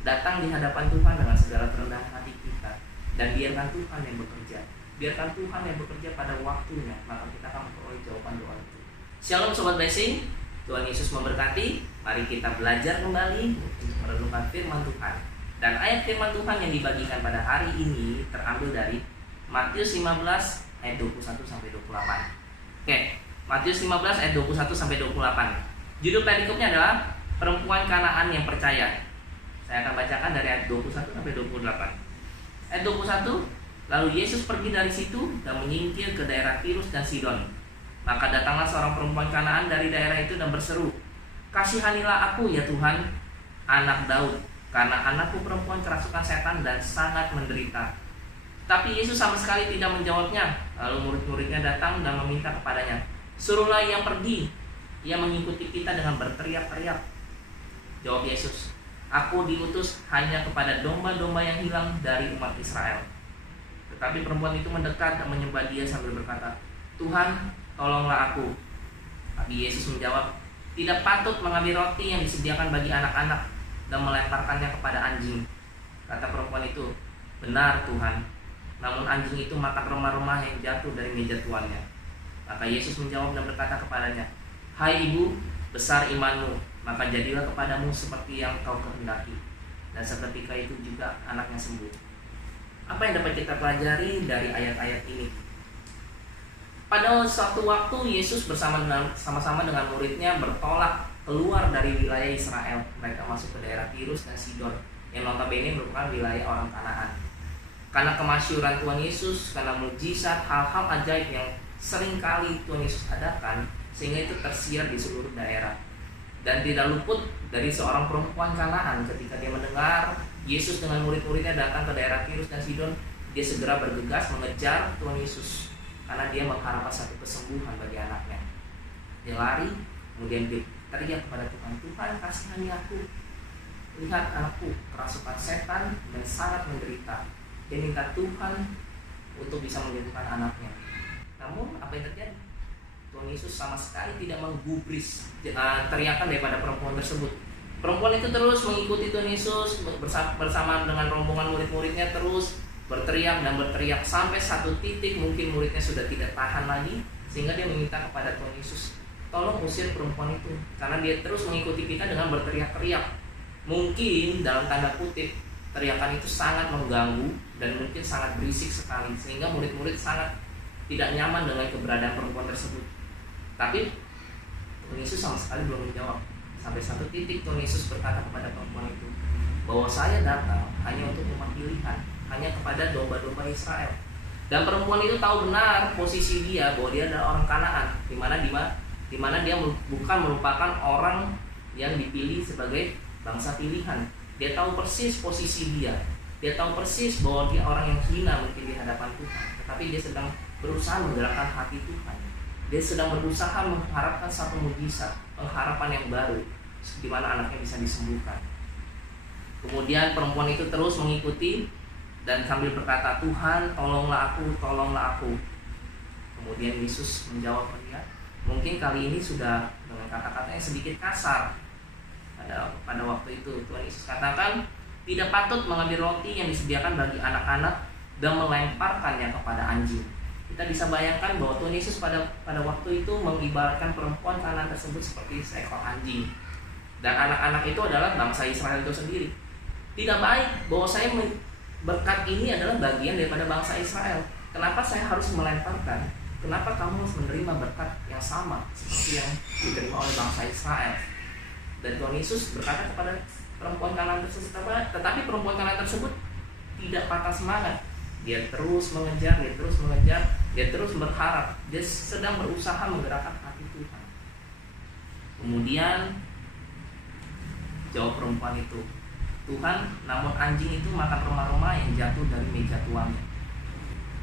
Datang di hadapan Tuhan dengan segala kerendahan hati kita, dan biarkan Tuhan yang bekerja. Biarkan Tuhan yang bekerja pada waktunya, maka kita akan memperoleh jawaban doa itu. Shalom Sobat Blessing, Tuhan Yesus memberkati. Mari kita belajar kembali untuk merenungkan firman Tuhan. Dan ayat firman Tuhan yang dibagikan pada hari ini terambil dari Matius 15 ayat 21 sampai 28. Oke, Matius 15 ayat 21 sampai 28. Judul perikopnya adalah perempuan Kanaan yang percaya. Saya akan bacakan dari ayat 21 sampai 28. Ayat 21, lalu Yesus pergi dari situ dan menyingkir ke daerah Tirus dan Sidon. Maka datanglah seorang perempuan Kanaan dari daerah itu dan berseru, "Kasihanilah aku ya Tuhan, anak Daud, karena anakku perempuan kerasukan setan dan sangat menderita." Tapi Yesus sama sekali tidak menjawabnya. Lalu murid-muridnya datang dan meminta kepadanya, "Suruhlah ia pergi. Ia mengikuti kita dengan berteriak-teriak." Jawab Yesus, "Aku diutus hanya kepada domba-domba yang hilang dari umat Israel." Tetapi perempuan itu mendekat dan menyembah Dia sambil berkata, "Tuhan, tolonglah aku." Tapi Yesus menjawab, "Tidak patut mengambil roti yang disediakan bagi anak-anak dan melemparkannya kepada anjing." Kata perempuan itu, "Benar Tuhan, namun anjing itu makan remah-remah yang jatuh dari meja tuannya." Maka Yesus menjawab dan berkata kepadanya, "Hai ibu, besar imanmu, maka jadilah kepadamu seperti yang kau kehendaki." Dan seketika itu juga anaknya sembuh. Apa yang dapat kita pelajari dari ayat-ayat ini? Pada suatu waktu Yesus sama-sama dengan muridnya bertolak keluar dari wilayah Israel. Mereka masuk ke daerah Tirus dan Sidon, yang notabene merupakan wilayah orang Kanaan. Karena kemasyhuran Tuhan Yesus, karena mujizat, hal-hal ajaib yang sering kali Tuhan Yesus adakan, sehingga itu tersiar di seluruh daerah. Dan tidak luput dari seorang perempuan Kanaan ketika dia mendengar Yesus dengan murid-muridnya datang ke daerah Tirus dan Sidon, dia segera bergegas mengejar Tuhan Yesus karena dia mengharapkan satu kesembuhan bagi anaknya. Dia lari, kemudian dia teriak kepada Tuhan, "Tuhan, kasihani aku. Lihat anakku kerasukan setan dan sangat menderita." Dia minta Tuhan untuk bisa menyembuhkan anaknya. Namun apa yang terjadi? Tuhan Yesus sama sekali tidak menggubris teriakan daripada perempuan tersebut. Perempuan itu terus mengikuti Tuhan Yesus bersama dengan rombongan murid-muridnya, terus berteriak dan berteriak sampai satu titik mungkin muridnya sudah tidak tahan lagi, sehingga dia meminta kepada Tuhan Yesus, "Tolong usir perempuan itu, karena dia terus mengikuti kita dengan berteriak-teriak." Mungkin dalam tanda kutip teriakan itu sangat mengganggu dan mungkin sangat berisik sekali, sehingga murid-murid sangat tidak nyaman dengan keberadaan perempuan tersebut. Tapi Tuhan Yesus sama sekali belum menjawab. Sampai satu titik Tuhan Yesus berkata kepada perempuan itu, bahwa "Saya datang hanya untuk umat pilihan, hanya kepada domba-domba Israel." Dan perempuan itu tahu benar posisi dia, bahwa dia adalah orang Kanaan, di mana dia bukan merupakan orang yang dipilih sebagai bangsa pilihan. Dia tahu persis posisi dia. Dia tahu persis bahwa dia orang yang hina mungkin di hadapan Tuhan, tetapi dia sedang berusaha menggerakkan hati Tuhan. Dia sedang berusaha mengharapkan satu mujizat, pengharapan yang baru, di mana anaknya bisa disembuhkan. Kemudian perempuan itu terus mengikuti dan sambil berkata, "Tuhan, tolonglah aku, tolonglah aku." Kemudian Yesus menjawab dia, mungkin kali ini sudah dengan kata-kata yang sedikit kasar. Pada waktu itu Tuhan Yesus katakan, "Tidak patut mengambil roti yang disediakan bagi anak-anak dan melemparkannya kepada anjing." Kita bisa bayangkan bahwa Tuhan Yesus pada waktu itu mengibaratkan perempuan Kanaan tersebut seperti seekor anjing. Dan anak-anak itu adalah bangsa Israel itu sendiri. Tidak baik bahwa berkat ini adalah bagian daripada bangsa Israel. Kenapa saya harus melemparkan? Kenapa kamu harus menerima berkat yang sama seperti yang diterima oleh bangsa Israel? Dan Tuhan Yesus berkata kepada perempuan Kanaan tersebut, tetapi perempuan Kanaan tersebut tidak patah semangat. Dia terus mengejar, dia terus berharap, dia sedang berusaha menggerakkan hati Tuhan. Kemudian jawab perempuan itu, "Tuhan, namun anjing itu makan remah-remah yang jatuh dari meja tuannya."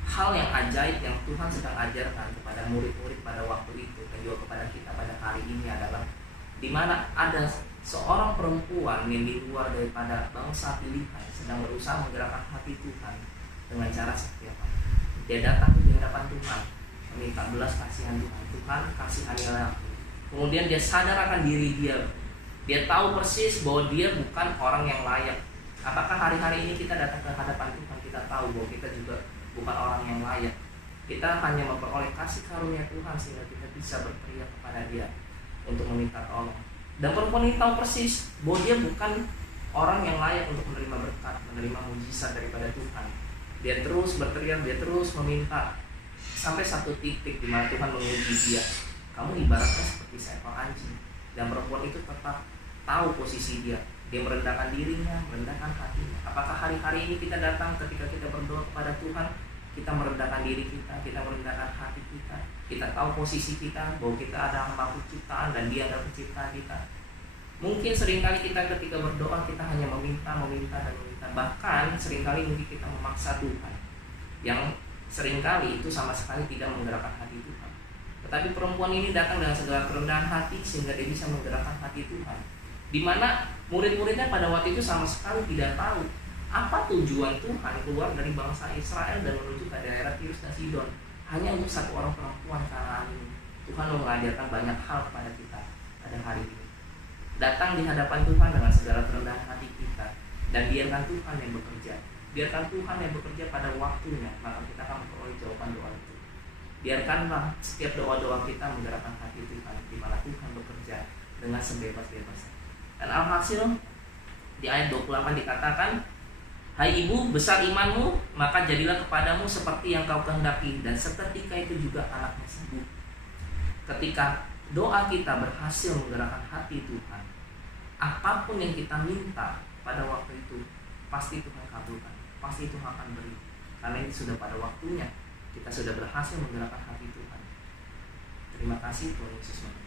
Hal yang ajaib yang Tuhan sedang ajarkan kepada murid-murid pada waktu itu dan juga kepada kita pada hari ini adalah di mana ada seorang perempuan yang di luar daripada bangsa pilihan sedang berusaha menggerakkan hati Tuhan dengan cara seperti apa? Dia datang di hadapan Tuhan, meminta belas kasihan Tuhan. "Tuhan, kasihanilah aku." Kemudian dia sadar akan diri dia. Dia tahu persis bahwa dia bukan orang yang layak. Apakah hari-hari ini kita datang ke hadapan Tuhan, kita tahu bahwa kita juga bukan orang yang layak. Kita hanya memperoleh kasih karunia Tuhan sehingga kita bisa berteriak kepada Dia untuk meminta tolong. Dan perempuan ini tahu persis bahwa dia bukan orang yang layak untuk menerima berkat, menerima mujizat daripada Tuhan. Dia terus berteriak, dia terus meminta, sampai satu titik di mana Tuhan menguji dia. Kamu ibaratnya seperti seekor anjing. Dan perempuan itu tetap tahu posisi dia. Dia merendahkan dirinya, merendahkan hatinya. Apakah hari-hari ini kita datang ketika kita berdoa kepada Tuhan, kita merendahkan diri kita merendahkan hati kita tahu posisi kita, bahwa kita ada makhluk ciptaan dan Dia adalah pencipta kita. Mungkin seringkali kita ketika berdoa kita hanya meminta. Bahkan seringkali mungkin kita memaksa Tuhan, yang seringkali itu sama sekali tidak menggerakkan hati Tuhan. Tetapi perempuan ini datang dengan segala kerendahan hati sehingga dia bisa menggerakkan hati Tuhan. Di mana murid-muridnya pada waktu itu sama sekali tidak tahu apa tujuan Tuhan keluar dari bangsa Israel dan menuju ke daerah Tirus dan Sidon hanya untuk satu orang perempuan Kanaan ini. Tuhan mengajarkan banyak hal kepada kita pada hari ini. Datang di hadapan Tuhan dengan segala kerendahan hati kita dan biarkan Tuhan yang bekerja. Biarkan Tuhan yang bekerja pada waktunya, maka kita akan memperoleh jawaban doa itu. Biarkanlah setiap doa-doa kita menggerakkan hati Tuhan, di mana Tuhan bekerja dengan sebebas-bebasnya. Dan alhasil di ayat 28 dikatakan, hai ibu, besar imanmu, maka jadilah kepadamu seperti yang kau kehendaki. Dan seketika itu juga anaknya sembuh. Ketika doa kita berhasil menggerakkan hati Tuhan, apapun yang kita minta pada waktu itu pasti Tuhan kabulkan, pasti Tuhan akan beri. Karena ini sudah pada waktunya, kita sudah berhasil menggerakkan hati Tuhan. Terima kasih, Tuhan Yesus memberkati.